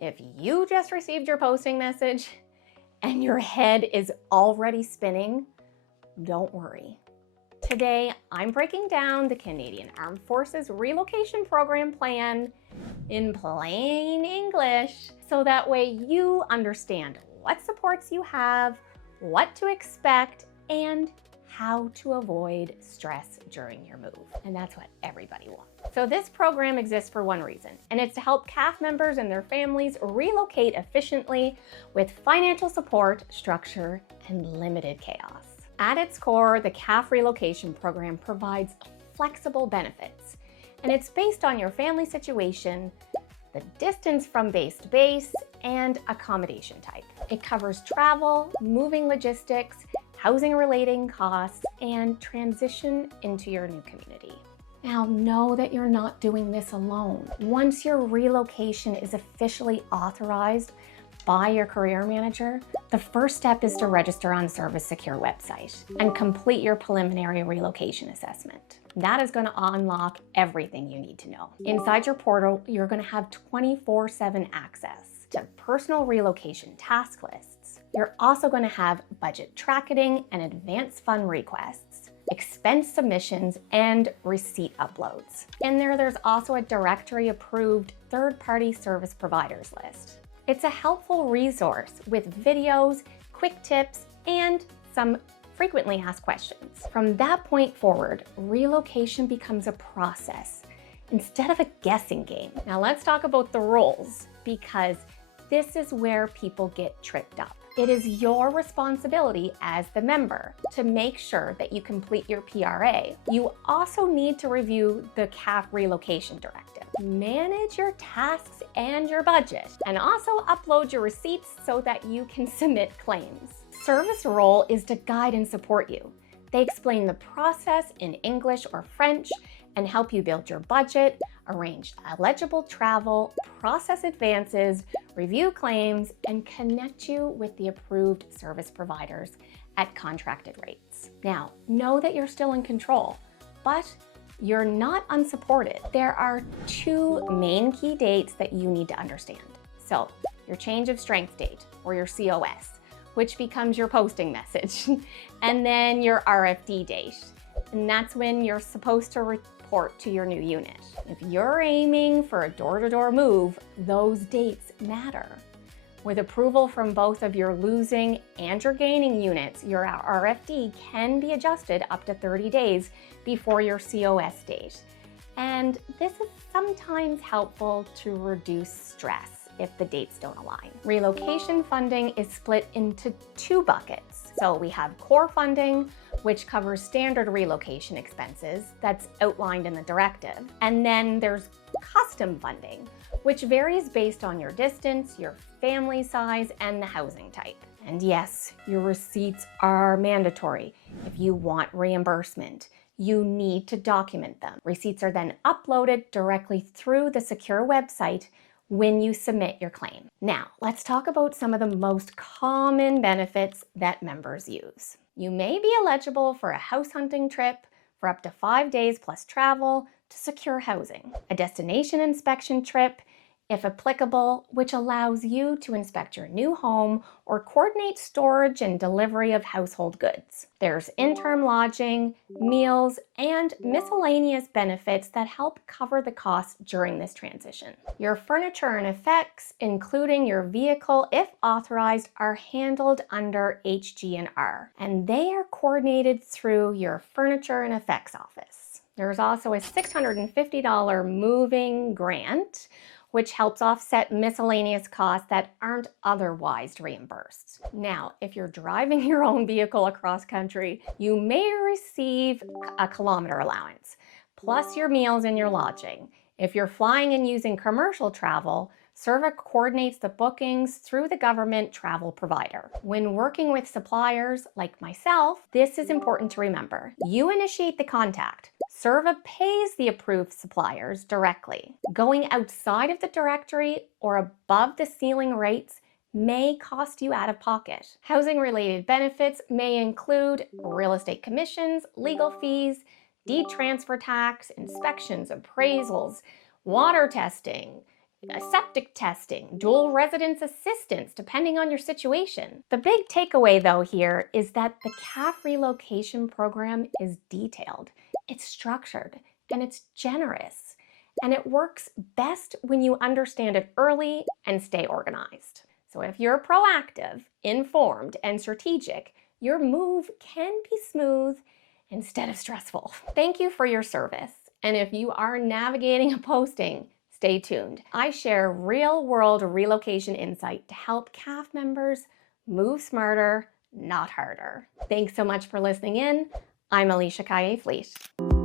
If you just received your posting message and your head is already spinning, don't worry. Today, I'm breaking down the Canadian Armed Forces Relocation Program plan in plain English, so that way you understand what supports you have, what to expect, and how to avoid stress during your move. And that's what everybody wants. So this program exists for one reason, and it's to help CAF members and their families relocate efficiently with financial support, structure, and limited chaos. At its core, the CAF Relocation Program provides flexible benefits, and it's based on your family situation, the distance from base to base, and accommodation type. It covers travel, moving logistics, housing relating costs, and transition into your new community. Now, know that you're not doing this alone. Once your relocation is officially authorized by your career manager, the first step is to register on Sirva's secure website and complete your preliminary relocation assessment. That is going to unlock everything you need to know. Inside your portal, you're going to have 24/7 access to personal relocation task lists. You're also going to have budget tracking and advance fund requests, expense submissions, and receipt uploads. In there's also a directory approved third-party service providers list. It's a helpful resource with videos, quick tips, and some frequently asked questions. From that point forward, relocation becomes a process instead of a guessing game. Now let's talk about the rules, because this is where people get tripped up. It is your responsibility as the member to make sure that you complete your PRA. You also need to review the CAF Relocation Directive, manage your tasks and your budget, and also upload your receipts so that you can submit claims. Service role is to guide and support you. They explain the process in English or French and help you build your budget, arrange eligible travel, process advances, review claims, and connect you with the approved service providers at contracted rates. Now, know that you're still in control, but you're not unsupported. There are two main key dates that you need to understand. So, your change of strength date, or your COS, which becomes your posting message, and then your RFD date. And that's when you're supposed to report to your new unit. If you're aiming for a door-to-door move, those dates matter. With approval from both of your losing and your gaining units, your RFD can be adjusted up to 30 days before your COS date. And this is sometimes helpful to reduce stress if the dates don't align. Relocation funding is split into two buckets. So we have core funding, which covers standard relocation expenses that's outlined in the directive. And then there's custom funding, which varies based on your distance, your family size, and the housing type. And yes, your receipts are mandatory. If you want reimbursement, you need to document them. Receipts are then uploaded directly through the secure website when you submit your claim. Now, let's talk about some of the most common benefits that members use. You may be eligible for a house hunting trip for up to 5 days plus travel to secure housing, a destination inspection trip, if applicable, which allows you to inspect your new home or coordinate storage and delivery of household goods. There's interim lodging, meals, and miscellaneous benefits that help cover the costs during this transition. Your furniture and effects, including your vehicle, if authorized, are handled under HG&R, and they are coordinated through your furniture and effects office. There's also a $650 moving grant, which helps offset miscellaneous costs that aren't otherwise reimbursed. Now, if you're driving your own vehicle across country, you may receive a kilometer allowance, plus your meals and your lodging. If you're flying and using commercial travel, Sirva coordinates the bookings through the government travel provider. When working with suppliers like myself, this is important to remember. You initiate the contact. Sirva pays the approved suppliers directly. Going outside of the directory or above the ceiling rates may cost you out of pocket. Housing-related benefits may include real estate commissions, legal fees, deed transfer tax, inspections, appraisals, water testing, septic testing, dual residence assistance, depending on your situation. The big takeaway though here is that the CAF Relocation Program is detailed, it's structured, and it's generous. And it works best when you understand it early and stay organized. So if you're proactive, informed, and strategic, your move can be smooth instead of stressful. Thank you for your service. And if you are navigating a posting, stay tuned. I share real-world relocation insight to help CAF members move smarter, not harder. Thanks so much for listening in. I'm Alicia Kaye-Fleet.